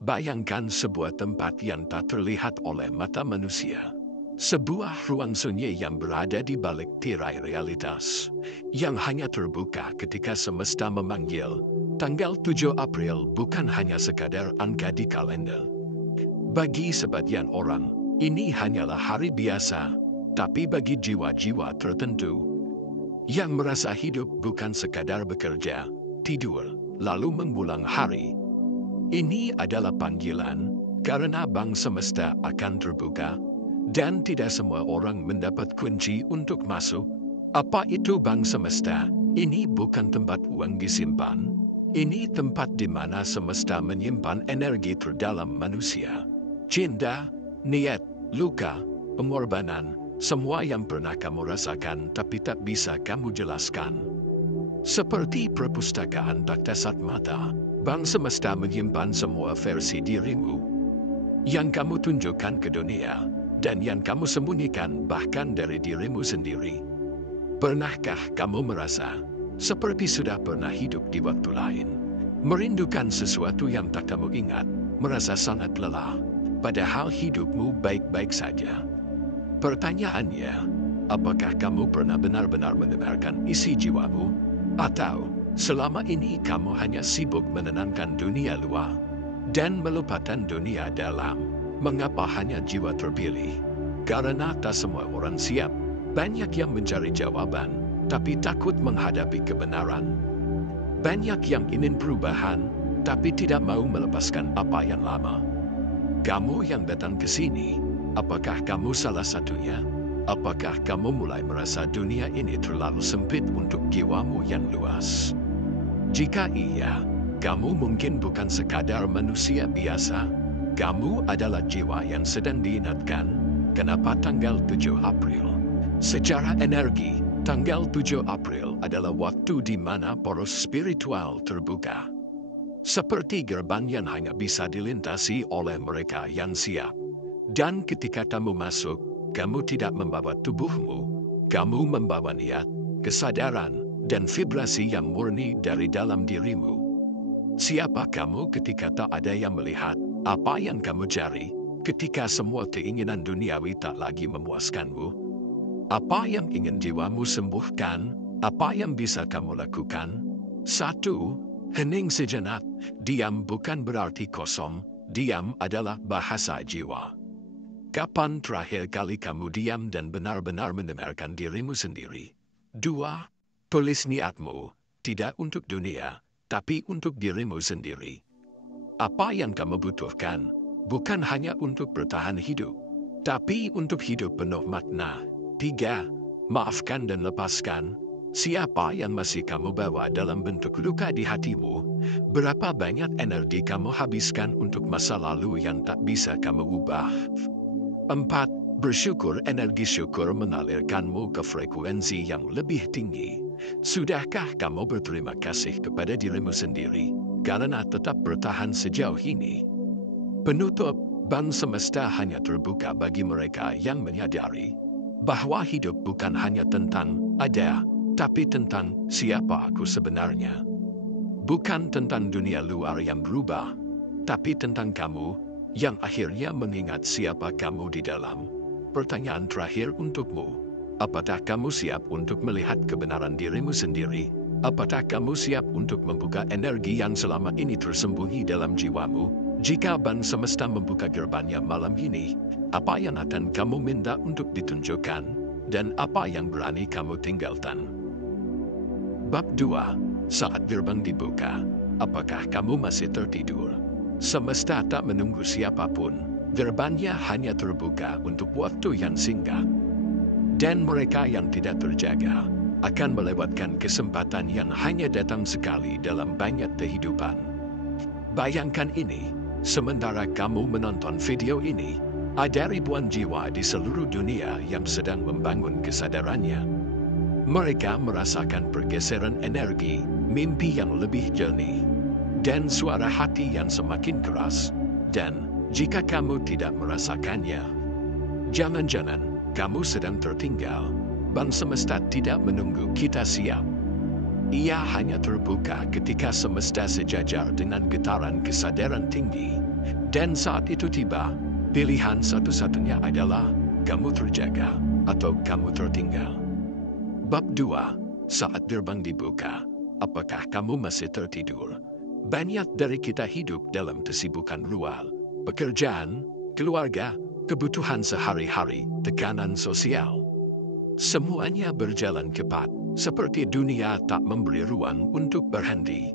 Bayangkan sebuah tempat yang tak terlihat oleh mata manusia. Sebuah ruang sunyi yang berada di balik tirai realitas, yang hanya terbuka ketika semesta memanggil. Tanggal 7 April bukan hanya sekadar angka di kalender. Bagi sebagian orang, ini hanyalah hari biasa, tapi bagi jiwa-jiwa tertentu, yang merasa hidup bukan sekadar bekerja, tidur, lalu mengulang hari. Ini adalah panggilan, karena bank semesta akan terbuka, dan tidak semua orang mendapat kunci untuk masuk. Apa itu bank semesta? Ini bukan tempat uang disimpan. Ini tempat di mana semesta menyimpan energi terdalam manusia. Cinta, niat, luka, pengorbanan, semua yang pernah kamu rasakan tapi tak bisa kamu jelaskan. Seperti perpustakaan tak kasat mata, bank semesta menyimpan semua versi dirimu yang kamu tunjukkan ke dunia, dan yang kamu sembunyikan bahkan dari dirimu sendiri. Pernahkah kamu merasa seperti sudah pernah hidup di waktu lain? Merindukan sesuatu yang tak kamu ingat, merasa sangat lelah, padahal hidupmu baik-baik saja. Pertanyaannya, apakah kamu pernah benar-benar mendengarkan isi jiwamu? Atau selama ini kamu hanya sibuk menenangkan dunia luar dan melupakan dunia dalam? Mengapa hanya jiwa terpilih? Karena tak semua orang siap. Banyak yang mencari jawaban, tapi takut menghadapi kebenaran. Banyak yang ingin perubahan, tapi tidak mau melepaskan apa yang lama. Kamu yang datang ke sini, apakah kamu salah satunya? Apakah kamu mulai merasa dunia ini terlalu sempit untuk jiwamu yang luas? Jika iya, kamu mungkin bukan sekadar manusia biasa. Kamu adalah jiwa yang sedang diingatkan. Kenapa tanggal 7 April? Secara energi, tanggal 7 April adalah waktu di mana poros spiritual terbuka. Seperti gerbang yang hanya bisa dilintasi oleh mereka yang siap. Dan ketika kamu masuk, kamu tidak membawa tubuhmu. Kamu membawa niat, kesadaran, dan vibrasi yang murni dari dalam dirimu. Siapa kamu ketika tak ada yang melihat apa yang kamu cari? Ketika semua keinginan duniawi tak lagi memuaskanmu? Apa yang ingin jiwamu sembuhkan? Apa yang bisa kamu lakukan? 1. Hening sejenak. Diam bukan berarti kosong. Diam adalah bahasa jiwa. Kapan terakhir kali kamu diam dan benar-benar mendengarkan dirimu sendiri? 2. Tulis niatmu, tidak untuk dunia, tapi untuk dirimu sendiri. Apa yang kamu butuhkan, bukan hanya untuk bertahan hidup, tapi untuk hidup penuh makna. 3. Maafkan dan lepaskan. Siapa yang masih kamu bawa dalam bentuk luka di hatimu? Berapa banyak energi kamu habiskan untuk masa lalu yang tak bisa kamu ubah? 4. Bersyukur. Energi syukur mengalirkanmu ke frekuensi yang lebih tinggi. Sudahkah kamu berterima kasih kepada dirimu sendiri karena tetap bertahan sejauh ini? Penutup, bank semesta hanya terbuka bagi mereka yang menyadari bahwa hidup bukan hanya tentang ada, tapi tentang siapa aku sebenarnya. Bukan tentang dunia luar yang berubah, tapi tentang kamu yang akhirnya mengingat siapa kamu di dalam. Pertanyaan terakhir untukmu, apakah kamu siap untuk melihat kebenaran dirimu sendiri? Apakah kamu siap untuk membuka energi yang selama ini tersembunyi dalam jiwamu? Jika bank semesta membuka gerbangnya malam ini, apa yang akan kamu minta untuk ditunjukkan? Dan apa yang berani kamu tinggalkan? Bab 2. Saat gerbang dibuka, apakah kamu masih tertidur? Semesta tak menunggu siapapun. Gerbangnya hanya terbuka untuk waktu yang singkat. Dan mereka yang tidak terjaga akan melewatkan kesempatan yang hanya datang sekali dalam banyak kehidupan. Bayangkan ini, sementara kamu menonton video ini, ada ribuan jiwa di seluruh dunia yang sedang membangun kesadarannya. Mereka merasakan pergeseran energi, mimpi yang lebih jernih, dan suara hati yang semakin keras. Dan jika kamu tidak merasakannya, jangan-jangan kamu sedang tertinggal. Bank semesta tidak menunggu kita siap. Ia hanya terbuka ketika semesta sejajar dengan getaran kesadaran tinggi. Dan saat itu tiba, pilihan satu-satunya adalah kamu terjaga atau kamu tertinggal. Bab 2. Saat gerbang dibuka, apakah kamu masih tertidur? Banyak dari kita hidup dalam kesibukan luar, pekerjaan, keluarga, kebutuhan sehari-hari, tekanan sosial. Semuanya berjalan cepat, seperti dunia tak memberi ruang untuk berhenti.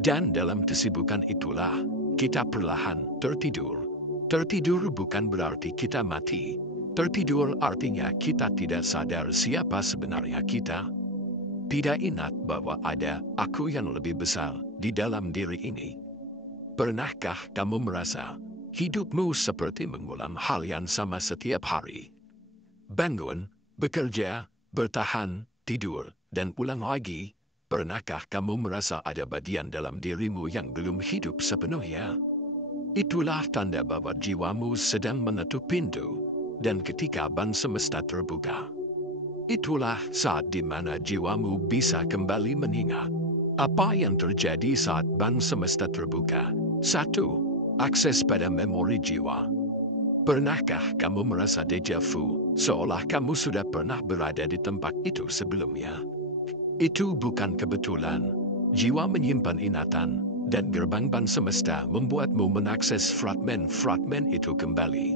Dan dalam kesibukan itulah, kita perlahan tertidur. Tertidur bukan berarti kita mati. Tertidur artinya kita tidak sadar siapa sebenarnya kita. Tidak ingat bahwa ada aku yang lebih besar di dalam diri ini. Pernahkah kamu merasa hidupmu seperti mengulang hal yang sama setiap hari? Bangun, bekerja, bertahan, tidur, dan ulang lagi. Pernahkah kamu merasa ada bagian dalam dirimu yang belum hidup sepenuhnya? Itulah tanda bahwa jiwamu sedang menutup pintu, dan ketika ban semesta terbuka, itulah saat di mana jiwamu bisa kembali mengingat. Apa yang terjadi saat ban semesta terbuka? 1. Akses pada memori jiwa. Pernahkah kamu merasa deja vu, seolah kamu sudah pernah berada di tempat itu sebelumnya? Itu bukan kebetulan. Jiwa menyimpan ingatan, dan gerbang ban semesta membuatmu mengakses fragmen-fragmen itu kembali.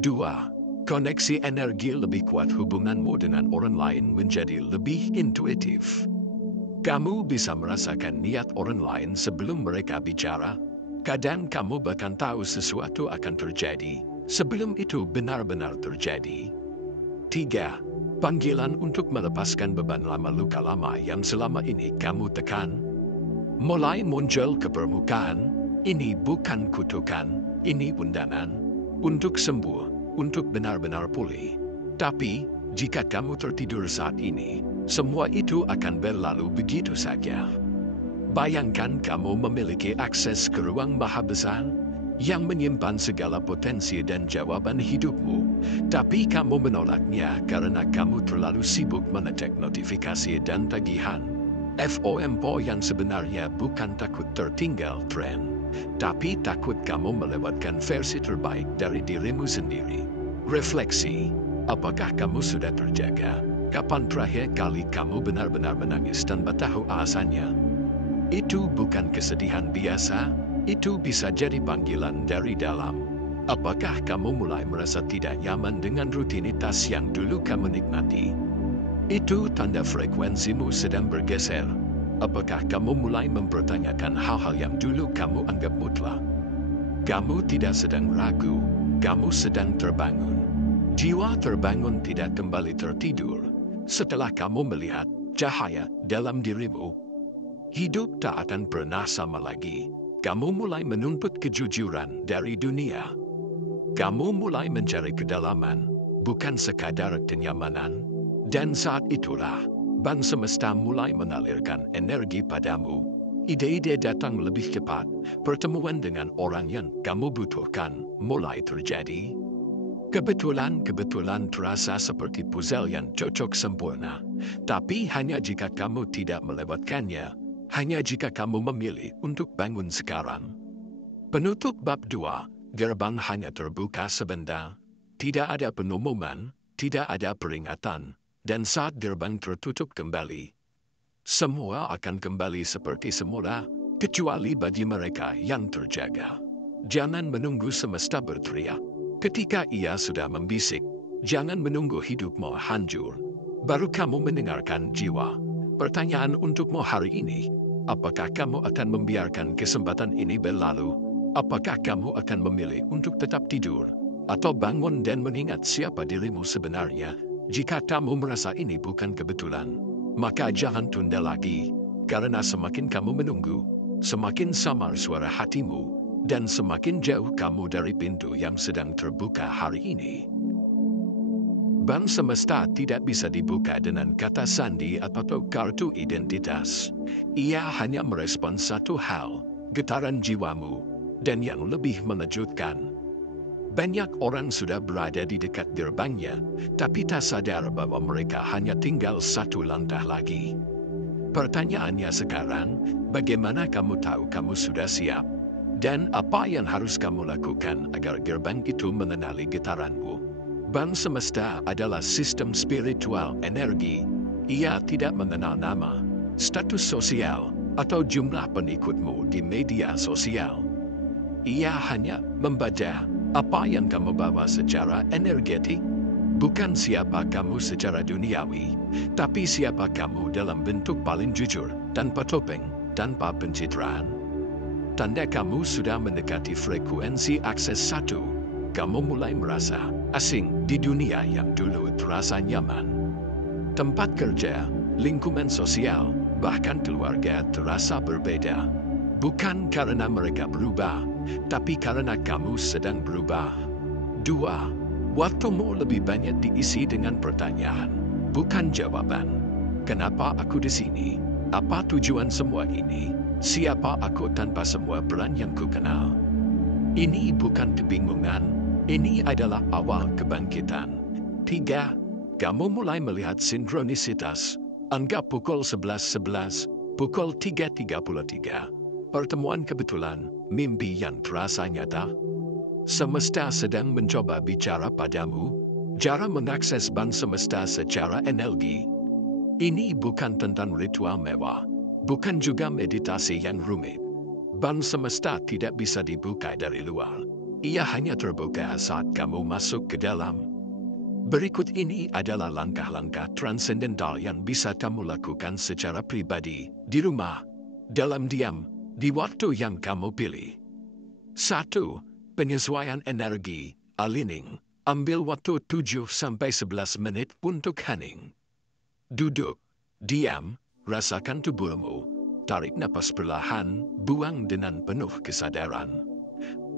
2. Koneksi energi lebih kuat. Hubunganmu dengan orang lain menjadi lebih intuitif. Kamu bisa merasakan niat orang lain sebelum mereka bicara. Kadang kamu bahkan tahu sesuatu akan terjadi sebelum itu benar-benar terjadi. 3. Panggilan untuk melepaskan beban lama. Luka lama yang selama ini kamu tekan mulai muncul ke permukaan. Ini bukan kutukan, ini undangan untuk sembuh, untuk benar-benar pulih. Tapi, jika kamu tertidur saat ini, semua itu akan berlalu begitu saja. Bayangkan kamu memiliki akses ke ruang maha besar yang menyimpan segala potensi dan jawaban hidupmu, tapi kamu menolaknya karena kamu terlalu sibuk mengecek notifikasi dan tagihan. FOMO yang sebenarnya bukan takut tertinggal tren, tapi takut kamu melewatkan versi terbaik dari dirimu sendiri. Refleksi, apakah kamu sudah terjaga? Kapan terakhir kali kamu benar-benar menangis tanpa tahu alasannya? Itu bukan kesedihan biasa, itu bisa jadi panggilan dari dalam. Apakah kamu mulai merasa tidak nyaman dengan rutinitas yang dulu kamu nikmati? Itu tanda frekuensimu sedang bergeser. Apakah kamu mulai mempertanyakan hal-hal yang dulu kamu anggap mutlak? Kamu tidak sedang ragu, kamu sedang terbangun. Jiwa terbangun tidak kembali tertidur. Setelah kamu melihat cahaya dalam dirimu, hidup tak akan pernah sama lagi. Kamu mulai menuntut kejujuran dari dunia. Kamu mulai mencari kedalaman, bukan sekadar kenyamanan. Dan saat itulah, ban semesta mulai mengalirkan energi padamu. Ide-ide datang lebih cepat, pertemuan dengan orang yang kamu butuhkan mulai terjadi. Kebetulan terasa seperti puzzle yang cocok sempurna. Tapi hanya jika kamu tidak melewatkannya, hanya jika kamu memilih untuk bangun sekarang. Penutup bab 2, gerbang hanya terbuka sebentar. Tidak ada pengumuman, tidak ada peringatan. Dan saat gerbang tertutup kembali, semua akan kembali seperti semula, kecuali bagi mereka yang terjaga. Jangan menunggu semesta berteriak. Ketika ia sudah membisik, jangan menunggu hidupmu hancur. Baru kamu mendengarkan jiwa. Pertanyaan untukmu hari ini, apakah kamu akan membiarkan kesempatan ini berlalu? Apakah kamu akan memilih untuk tetap tidur? Atau bangun dan mengingat siapa dirimu sebenarnya? Jika kamu merasa ini bukan kebetulan, maka jangan tunda lagi, karena semakin kamu menunggu, semakin samar suara hatimu, dan semakin jauh kamu dari pintu yang sedang terbuka hari ini. Ban semesta tidak bisa dibuka dengan kata sandi atau kartu identitas. Ia hanya merespons satu hal, getaran jiwamu, dan yang lebih mengejutkan, banyak orang sudah berada di dekat gerbangnya, tapi tak sadar bahwa mereka hanya tinggal satu langkah lagi. Pertanyaannya sekarang, bagaimana kamu tahu kamu sudah siap? Dan apa yang harus kamu lakukan agar gerbang itu mengenali getaranmu? Ban semesta adalah sistem spiritual energi. Ia tidak mengenal nama, status sosial, atau jumlah pengikutmu di media sosial. Ia hanya membaca apa yang kamu bawa secara energetik. Bukan siapa kamu secara duniawi, tapi siapa kamu dalam bentuk paling jujur, tanpa topeng, tanpa pencitraan. Tanda kamu sudah mendekati frekuensi akses 1. Kamu mulai merasa asing di dunia yang dulu terasa nyaman. Tempat kerja, lingkungan sosial, bahkan keluarga terasa berbeda. Bukan karena mereka berubah, tapi karena kamu sedang berubah. 2. Waktumu lebih banyak diisi dengan pertanyaan, bukan jawaban. Kenapa aku di sini? Apa tujuan semua ini? Siapa aku tanpa semua peran yang kukenal? Ini bukan kebingungan, ini adalah awal kebangkitan. 3. Kamu mulai melihat sinkronisitas. Anggap pukul 11.11, pukul 3.33. Pertemuan kebetulan, mimpi yang terasa nyata. Semesta sedang mencoba bicara padamu. Cara mengakses ban semesta secara energi. Ini bukan tentang ritual mewah. Bukan juga meditasi yang rumit. Ban semesta tidak bisa dibuka dari luar. Ia hanya terbuka saat kamu masuk ke dalam. Berikut ini adalah langkah-langkah transendental yang bisa kamu lakukan secara pribadi, di rumah, dalam diam, di waktu yang kamu pilih. 1. Penyesuaian energi, aligning. Ambil waktu 7-11 menit untuk hening. Duduk, diam, rasakan tubuhmu. Tarik napas perlahan, buang dengan penuh kesadaran.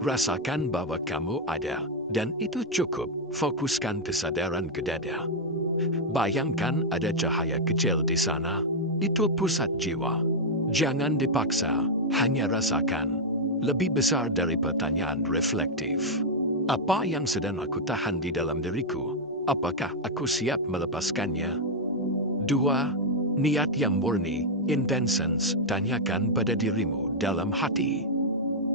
Rasakan bahwa kamu ada, dan itu cukup. Fokuskan kesadaran ke dada. Bayangkan ada cahaya kecil di sana. Itu pusat jiwa. Jangan dipaksa, hanya rasakan. Lebih besar dari pertanyaan reflektif. Apa yang sedang aku tahan di dalam diriku? Apakah aku siap melepaskannya? 2. Niat yang murni, intentions, tanyakan pada dirimu dalam hati.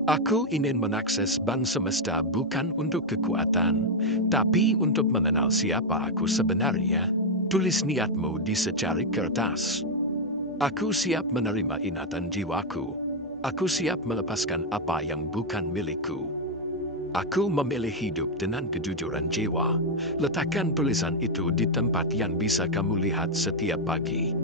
Aku ingin mengakses ban semesta bukan untuk kekuatan, tapi untuk mengenal siapa aku sebenarnya. Tulis niatmu di secari kertas. Aku siap menerima ingatan jiwaku. Aku siap melepaskan apa yang bukan milikku. Aku memilih hidup dengan kejujuran jiwa. Letakkan tulisan itu di tempat yang bisa kamu lihat setiap pagi.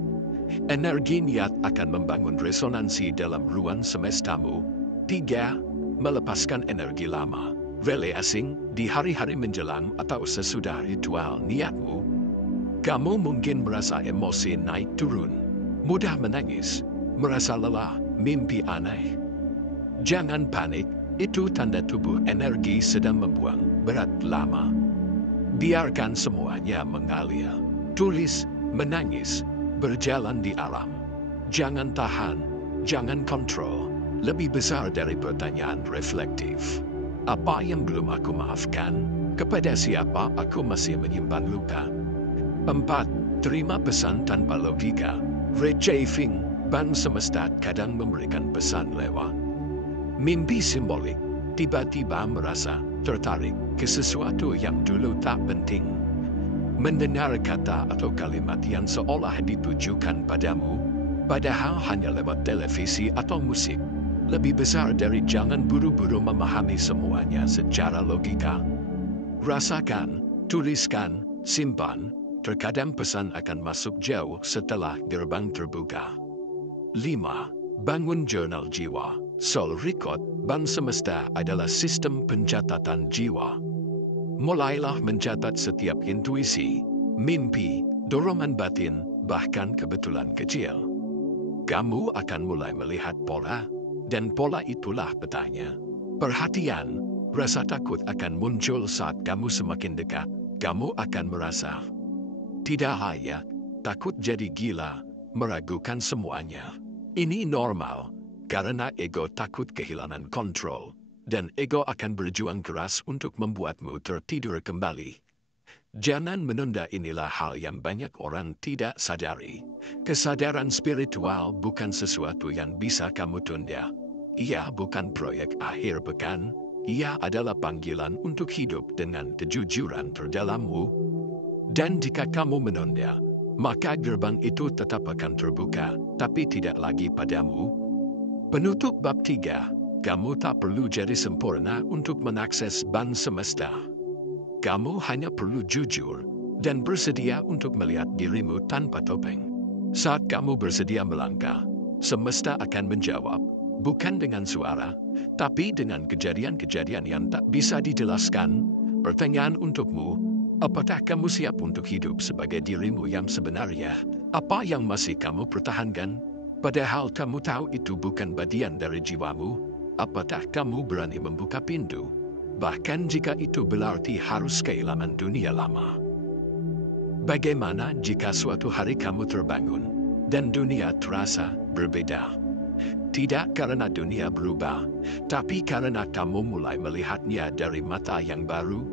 Energi niat akan membangun resonansi dalam ruang semestamu. 3. Melepaskan energi lama. Relay asing di hari-hari menjelang atau sesudah ritual niatmu. Kamu mungkin merasa emosi naik turun. Mudah menangis. Merasa lelah, mimpi aneh. Jangan panik. Itu tanda tubuh energi sedang membuang berat lama. Biarkan semuanya mengalir. Tulis, menangis, berjalan di alam. Jangan tahan, jangan kontrol. Lebih besar dari pertanyaan reflektif. Apa yang belum aku maafkan? Kepada siapa aku masih menyimpan luka? 4. Terima pesan tanpa logika. Receiving, ban semesta kadang memberikan pesan lewat mimpi simbolik. Tiba-tiba merasa tertarik ke sesuatu yang dulu tak penting. Mendengar kata atau kalimat yang seolah ditujukan padamu, padahal hanya lewat televisi atau musik. Lebih besar dari jangan buru-buru memahami semuanya secara logika. Rasakan, tuliskan, simpan. Terkadang pesan akan masuk jauh setelah gerbang terbuka. 5. Bangun jurnal jiwa. Soul Record, ban semesta adalah sistem pencatatan jiwa. Mulailah mencatat setiap intuisi, mimpi, dorongan batin, bahkan kebetulan kecil. Kamu akan mulai melihat pola, dan pola itulah petanya. Perhatian, rasa takut akan muncul saat kamu semakin dekat. Kamu akan merasa tidak layak, takut jadi gila, meragukan semuanya. Ini normal. Karena ego takut kehilangan kontrol, dan ego akan berjuang keras untuk membuatmu tertidur kembali. Jangan menunda, inilah hal yang banyak orang tidak sadari. Kesadaran spiritual bukan sesuatu yang bisa kamu tunda. Ia bukan proyek akhir pekan, ia adalah panggilan untuk hidup dengan kejujuran terdalammu. Dan jika kamu menunda, maka gerbang itu tetap akan terbuka, tapi tidak lagi padamu. Penutup bab 3, kamu tak perlu jadi sempurna untuk mengakses ban semesta. Kamu hanya perlu jujur dan bersedia untuk melihat dirimu tanpa topeng. Saat kamu bersedia melangkah, semesta akan menjawab, bukan dengan suara, tapi dengan kejadian-kejadian yang tak bisa dijelaskan. Pertanyaan untukmu, apakah kamu siap untuk hidup sebagai dirimu yang sebenarnya? Apa yang masih kamu pertahankan? Padahal kamu tahu itu bukan bagian dari jiwamu. Apakah kamu berani membuka pintu? Bahkan jika itu berarti harus kehilangan dunia lama. Bagaimana jika suatu hari kamu terbangun dan dunia terasa berbeda? Tidak karena dunia berubah, tapi karena kamu mulai melihatnya dari mata yang baru.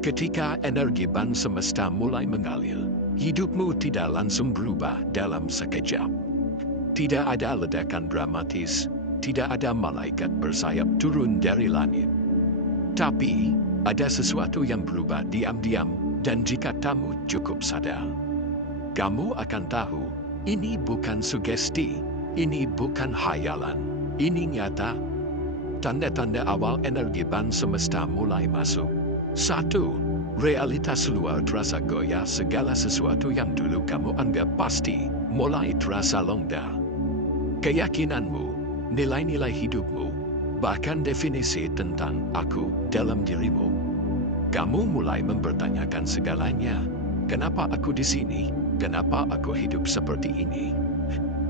Ketika energi ban semesta mulai mengalir, hidupmu tidak langsung berubah dalam sekejap. Tidak ada ledakan dramatis, tidak ada malaikat bersayap turun dari langit. Tapi, ada sesuatu yang berubah diam-diam, dan jika kamu cukup sadar, kamu akan tahu, ini bukan sugesti, ini bukan hayalan, ini nyata. Tanda-tanda awal energi ban semesta mulai masuk. 1. Realitas luar terasa goyah, segala sesuatu yang dulu kamu anggap pasti, mulai terasa longgar. Keyakinanmu, nilai-nilai hidupmu, bahkan definisi tentang aku dalam dirimu. Kamu mulai mempertanyakan segalanya. Kenapa aku di sini? Kenapa aku hidup seperti ini?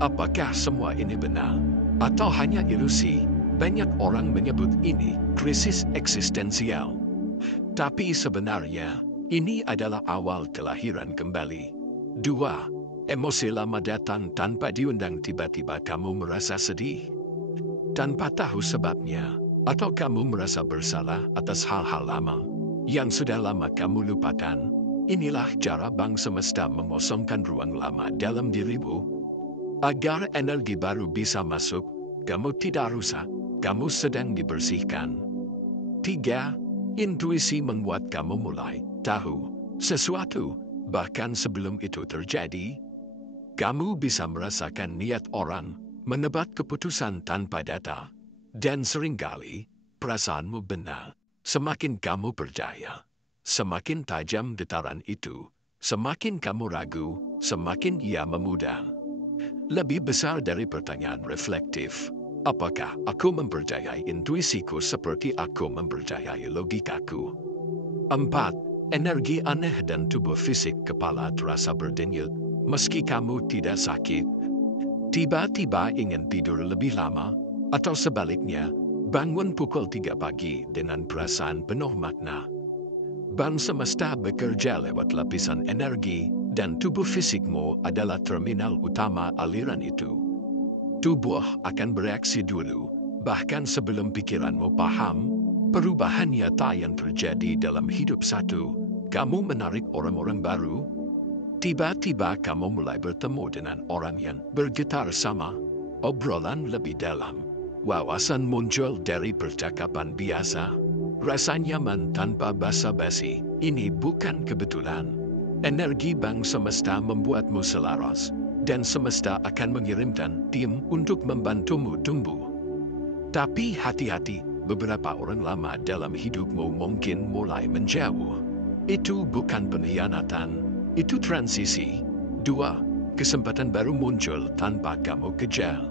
Apakah semua ini benar? Atau hanya ilusi? Banyak orang menyebut ini krisis eksistensial. Tapi sebenarnya, ini adalah awal kelahiran kembali. 2. Emosi lama datang tanpa diundang, tiba-tiba kamu merasa sedih tanpa tahu sebabnya, atau kamu merasa bersalah atas hal-hal lama yang sudah lama kamu lupakan. Inilah cara ban semesta mengosongkan ruang lama dalam dirimu. Agar energi baru bisa masuk, kamu tidak rusak, kamu sedang dibersihkan. 3. Intuisi membuat kamu mulai tahu sesuatu, bahkan sebelum itu terjadi. Kamu bisa merasakan niat orang, menebak keputusan tanpa data, dan seringkali perasaanmu benar. Semakin kamu percaya, semakin tajam getaran itu, semakin kamu ragu, semakin ia memudar. Lebih besar dari pertanyaan reflektif, apakah aku mempercayai intuisiku seperti aku mempercayai logikaku? 4. Energi aneh dan tubuh fisik, kepala terasa berdenyut, meski kamu tidak sakit. Tiba-tiba ingin tidur lebih lama, atau sebaliknya, bangun pukul 3 pagi dengan perasaan penuh makna. Ban semesta bekerja lewat lapisan energi, dan tubuh fisikmu adalah terminal utama aliran itu. Tubuh akan bereaksi dulu, bahkan sebelum pikiranmu paham, perubahan nyata yang terjadi dalam hidup. 1. Kamu menarik orang-orang baru. Tiba-tiba kamu mulai bertemu dengan orang yang bergetar sama, obrolan lebih dalam, wawasan muncul dari percakapan biasa, rasa nyaman tanpa basa-basi. Ini bukan kebetulan. Energi ban semesta membuatmu selaras, dan semesta akan mengirimkan tim untuk membantumu tumbuh. Tapi hati-hati, beberapa orang lama dalam hidupmu mungkin mulai menjauh. Itu bukan pengkhianatan. Itu transisi. 2. Kesempatan baru muncul tanpa kamu kejar.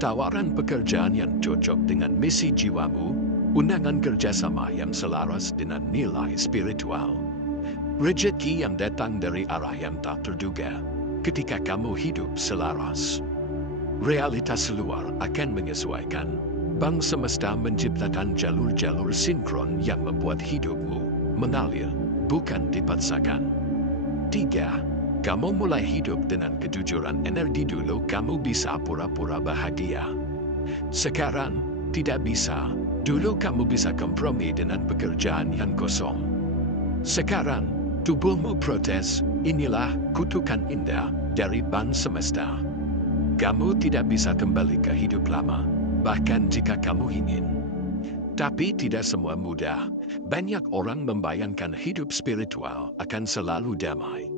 Tawaran pekerjaan yang cocok dengan misi jiwamu, undangan kerjasama yang selaras dengan nilai spiritual. Rezeki yang datang dari arah yang tak terduga ketika kamu hidup selaras. Realitas luar akan menyesuaikan. Ban semesta menciptakan jalur-jalur sinkron yang membuat hidupmu mengalir, bukan dipaksakan. 3. Kamu mulai hidup dengan kejujuran energi. Dulu kamu bisa pura-pura bahagia. Sekarang, tidak bisa. Dulu kamu bisa kompromi dengan pekerjaan yang kosong. Sekarang, tubuhmu protes. Inilah kutukan indah dari ban semesta. Kamu tidak bisa kembali ke hidup lama. bahkan jika kamu ingin. Tapi tidak semua mudah. Banyak orang membayangkan hidup spiritual akan selalu damai.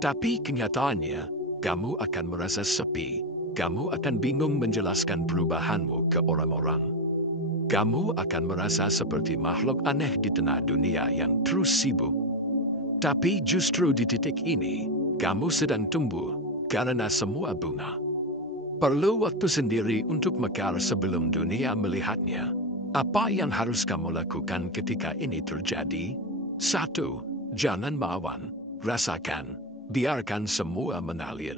Tapi kenyataannya, kamu akan merasa sepi. Kamu akan bingung menjelaskan perubahanmu ke orang-orang. Kamu akan merasa seperti makhluk aneh di tengah dunia yang terus sibuk. Tapi justru di titik ini, kamu sedang tumbuh karena semua bunga perlu waktu sendiri untuk mekar sebelum dunia melihatnya. Apa yang harus kamu lakukan ketika ini terjadi? 1. Jangan melawan. Rasakan. Biarkan semua mengalir.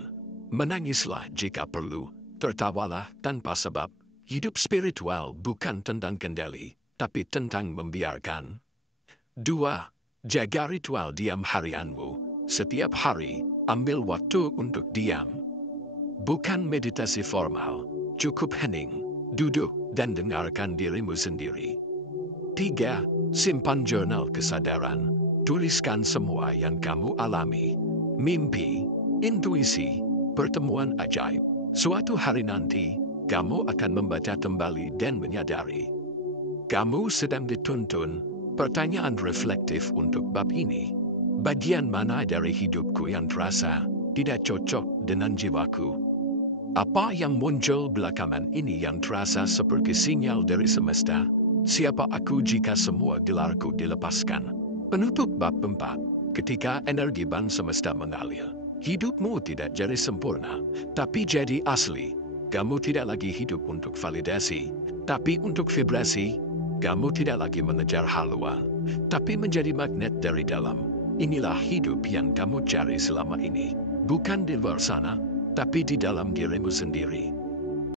Menangislah jika perlu. Tertawalah tanpa sebab. Hidup spiritual bukan tentang kendali, tapi tentang membiarkan. 2. Jaga ritual diam harianmu. Setiap hari, ambil waktu untuk diam. Bukan meditasi formal, cukup hening, duduk, dan dengarkan dirimu sendiri. 3. Simpan jurnal kesadaran. Tuliskan semua yang kamu alami. Mimpi, intuisi, pertemuan ajaib. Suatu hari nanti, kamu akan membaca kembali dan menyadari. Kamu sedang dituntun. Pertanyaan reflektif untuk bab ini. Bagian mana dari hidupku yang terasa tidak cocok dengan jiwaku? Apa yang muncul belakangan ini yang terasa seperti sinyal dari semesta? Siapa aku jika semua gelarku dilepaskan? Penutup bab 4. Ketika energi ban semesta mengalir, hidupmu tidak jadi sempurna, tapi jadi asli. Kamu tidak lagi hidup untuk validasi, tapi untuk vibrasi. Kamu tidak lagi mengejar haluan, tapi menjadi magnet dari dalam. Inilah hidup yang kamu cari selama ini. Bukan di luar sana, tapi di dalam dirimu sendiri.